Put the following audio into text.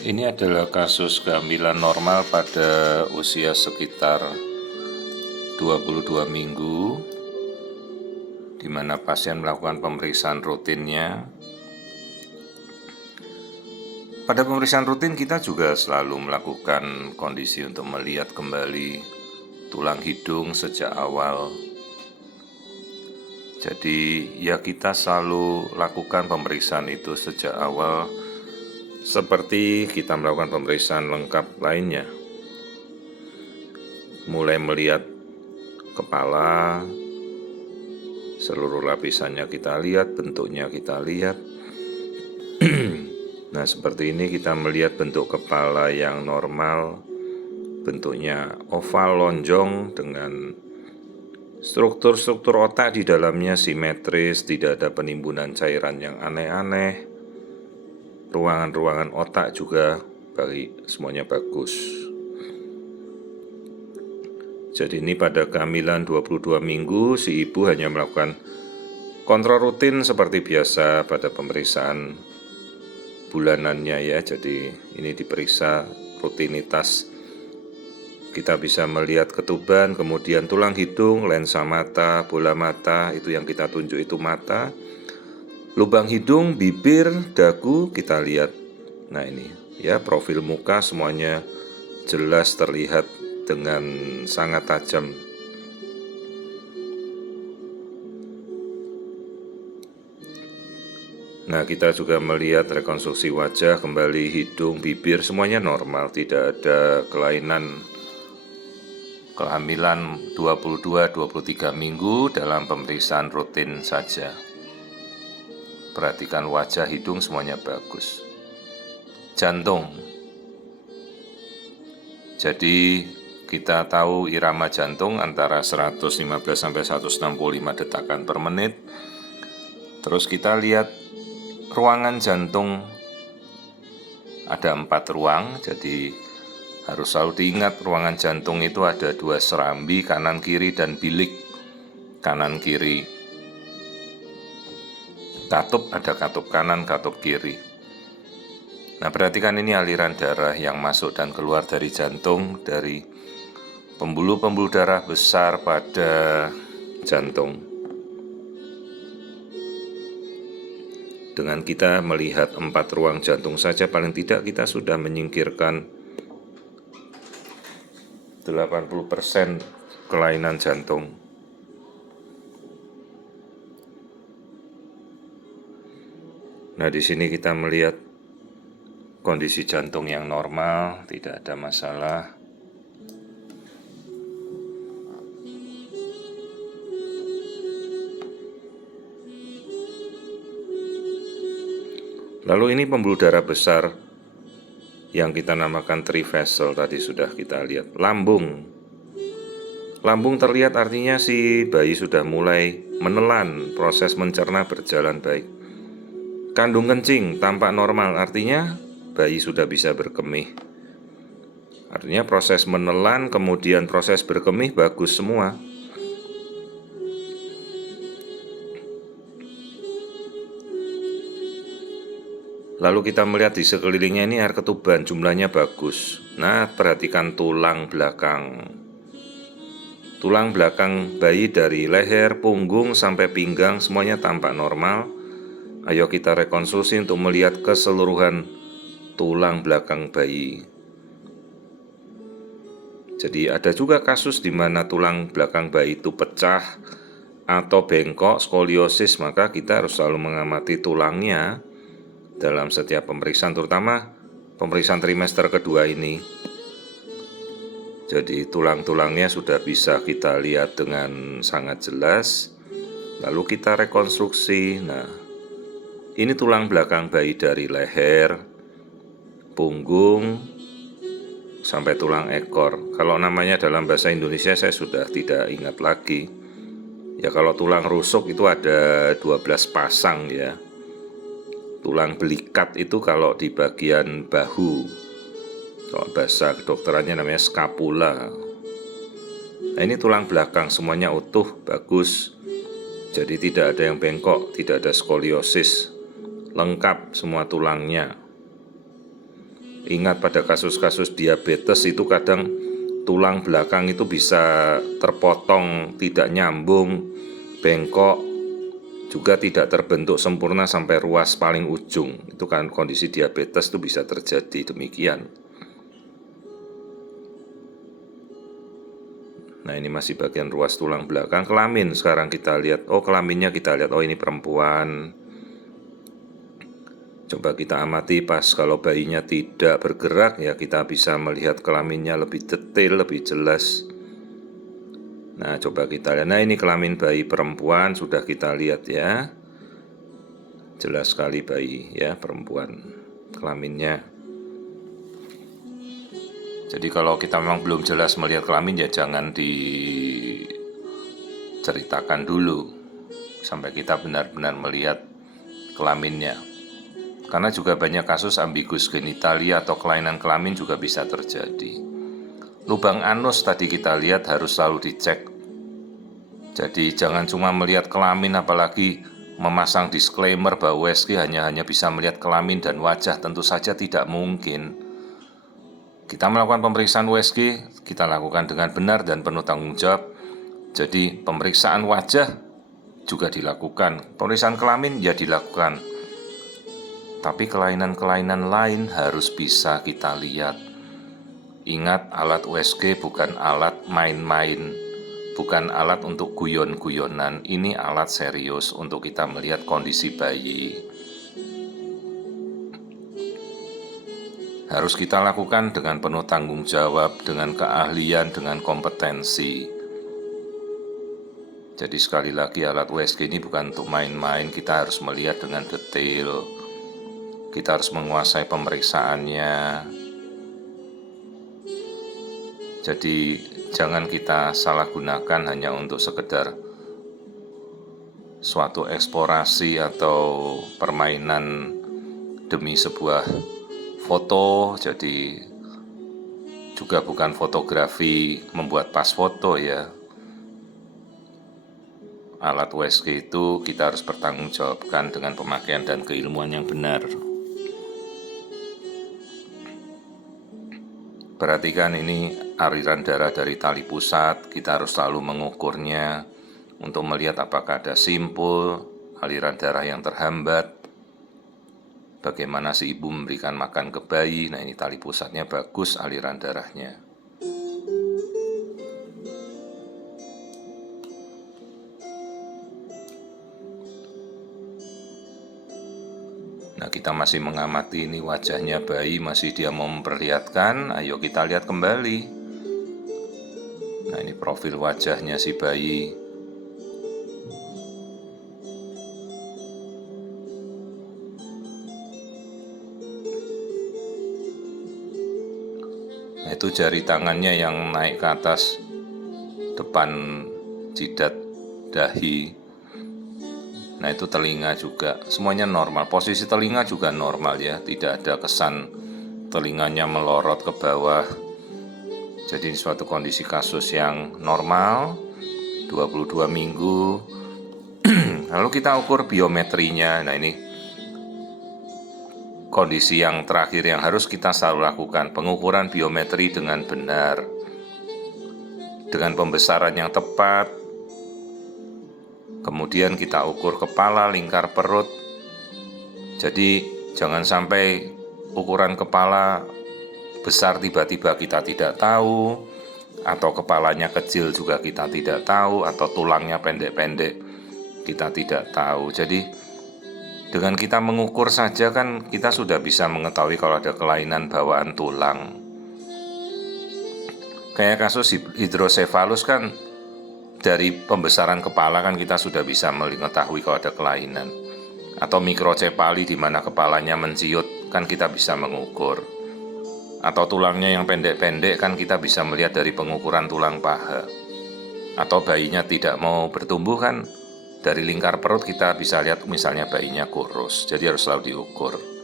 Ini adalah kasus kehamilan normal pada usia sekitar 22 minggu, di mana pasien melakukan pemeriksaan rutinnya. Pada pemeriksaan rutin kita juga selalu melakukan kondisi untuk melihat kembali tulang hidung sejak awal. Jadi ya kita selalu lakukan pemeriksaan itu sejak awal, seperti kita melakukan pemeriksaan lengkap lainnya. Mulai melihat kepala, seluruh lapisannya kita lihat, bentuknya kita lihat. Nah, seperti ini kita melihat bentuk kepala yang normal, bentuknya oval lonjong dengan struktur-struktur otak di dalamnya simetris, tidak ada penimbunan cairan yang aneh-aneh. Ruangan-ruangan otak juga semuanya bagus. Jadi ini pada kehamilan 22 minggu, si ibu hanya melakukan kontrol rutin seperti biasa pada pemeriksaan bulanannya ya. Jadi ini diperiksa rutinitas. Kita bisa melihat ketuban, kemudian tulang hidung, lensa mata, bola mata, itu yang kita tunjuk itu mata. Lubang hidung, bibir, dagu kita lihat. Nah ini ya, profil muka semuanya jelas terlihat dengan sangat tajam. Nah, kita juga melihat rekonstruksi wajah, kembali hidung, bibir, semuanya normal, tidak ada kelainan. Kehamilan 22-23 minggu dalam pemeriksaan rutin saja. Perhatikan wajah, hidung, semuanya bagus. Jantung. Jadi kita tahu irama jantung antara 115 sampai 165 detakan per menit. Terus kita lihat ruangan jantung, ada 4 ruang, jadi harus selalu diingat ruangan jantung itu ada 2 serambi, kanan kiri, dan bilik kanan kiri. Katup, ada katup kanan, katup kiri. Nah, perhatikan ini aliran darah yang masuk dan keluar dari jantung, dari pembuluh-pembuluh darah besar pada jantung. Dengan kita melihat 4 ruang jantung saja, paling tidak kita sudah menyingkirkan 80% kelainan jantung. Nah, di sini kita melihat kondisi jantung yang normal, tidak ada masalah. Lalu ini pembuluh darah besar yang kita namakan trivessel tadi sudah kita lihat. Lambung terlihat, artinya si bayi sudah mulai menelan, proses mencerna berjalan baik. Kandung kencing tampak normal, artinya bayi sudah bisa berkemih. Artinya proses menelan kemudian proses berkemih bagus semua. Lalu kita melihat di sekelilingnya ini air ketuban, jumlahnya bagus. Nah, perhatikan tulang belakang. Tulang belakang bayi dari leher, punggung, sampai pinggang semuanya tampak normal. Ayo kita rekonstruksi untuk melihat keseluruhan tulang belakang bayi. Jadi ada juga kasus di mana tulang belakang bayi itu pecah atau bengkok, skoliosis, maka kita harus selalu mengamati tulangnya dalam setiap pemeriksaan, terutama pemeriksaan trimester kedua ini. Jadi tulang-tulangnya sudah bisa kita lihat dengan sangat jelas. Lalu kita rekonstruksi. Nah, ini tulang belakang bayi dari leher, punggung, sampai tulang ekor. Kalau namanya dalam bahasa Indonesia saya sudah tidak ingat lagi. Ya kalau tulang rusuk itu ada 12 pasang ya. Tulang belikat itu kalau di bagian bahu, kalau bahasa kedokterannya namanya scapula. Nah, ini tulang belakang semuanya utuh, bagus. Jadi tidak ada yang bengkok, tidak ada skoliosis, lengkap semua tulangnya. Ingat pada kasus-kasus diabetes itu kadang tulang belakang itu bisa terpotong, tidak nyambung, bengkok, juga tidak terbentuk sempurna sampai ruas paling ujung. Itu kan kondisi diabetes itu bisa terjadi demikian. Nah, ini masih bagian ruas tulang belakang. Kelamin sekarang kita lihat. Oh, kelaminnya kita lihat. Oh, ini perempuan. Coba kita amati pas kalau bayinya tidak bergerak, ya kita bisa melihat kelaminnya lebih detail, lebih jelas. Nah, coba kita lihat. Nah, ini kelamin bayi perempuan sudah kita lihat ya. Jelas sekali bayi ya, perempuan kelaminnya. Jadi kalau kita memang belum jelas melihat kelamin, ya jangan diceritakan dulu sampai kita benar-benar melihat kelaminnya. Karena juga banyak kasus ambigus genitalia atau kelainan kelamin juga bisa terjadi. Lubang anus tadi kita lihat harus selalu dicek. Jadi jangan cuma melihat kelamin, apalagi memasang disclaimer bahwa USG hanya bisa melihat kelamin dan wajah. Tentu saja tidak mungkin. Kita melakukan pemeriksaan USG, kita lakukan dengan benar dan penuh tanggung jawab. Jadi pemeriksaan wajah juga dilakukan, pemeriksaan kelamin ya dilakukan. Tapi kelainan-kelainan lain harus bisa kita lihat. Ingat, alat USG bukan alat main-main, bukan alat untuk guyon-guyonan. Ini alat serius untuk kita melihat kondisi bayi. Harus kita lakukan dengan penuh tanggung jawab, dengan keahlian, dengan kompetensi. Jadi sekali lagi, alat USG ini bukan untuk main-main. Kita harus melihat dengan detail. Kita harus menguasai pemeriksaannya. Jadi jangan kita salah gunakan hanya untuk sekedar suatu eksplorasi atau permainan demi sebuah foto. Jadi juga bukan fotografi membuat pas foto ya. Alat USG itu kita harus bertanggungjawabkan dengan pemakaian dan keilmuan yang benar. Perhatikan ini aliran darah dari tali pusat, kita harus selalu mengukurnya untuk melihat apakah ada simpul, aliran darah yang terhambat, bagaimana si ibu memberikan makan ke bayi. Nah, ini tali pusatnya bagus, aliran darahnya. Nah, kita masih mengamati ini wajahnya bayi, masih dia mau memperlihatkan. Ayo kita lihat kembali. Nah, ini profil wajahnya si bayi. Nah, itu jari tangannya yang naik ke atas depan jidat dahi. Nah, itu telinga juga, semuanya normal. Posisi telinga juga normal ya, tidak ada kesan telinganya melorot ke bawah. Jadi suatu kondisi kasus yang normal, 22 minggu. Lalu kita ukur biometrinya. Nah, ini kondisi yang terakhir yang harus kita selalu lakukan, pengukuran biometri dengan benar, dengan pembesaran yang tepat. Kemudian kita ukur kepala, lingkar perut. Jadi jangan sampai ukuran kepala besar tiba-tiba kita tidak tahu, atau kepalanya kecil juga kita tidak tahu, atau tulangnya pendek-pendek kita tidak tahu. Jadi dengan kita mengukur saja kan kita sudah bisa mengetahui kalau ada kelainan bawaan tulang. Kayak kasus hidrosefalus kan, dari pembesaran kepala kan kita sudah bisa mengetahui kalau ada kelainan. Atau mikrocefali di mana kepalanya menciut kan kita bisa mengukur. Atau tulangnya yang pendek-pendek kan kita bisa melihat dari pengukuran tulang paha. Atau bayinya tidak mau bertumbuh kan dari lingkar perut kita bisa lihat misalnya bayinya kurus. Jadi harus selalu diukur.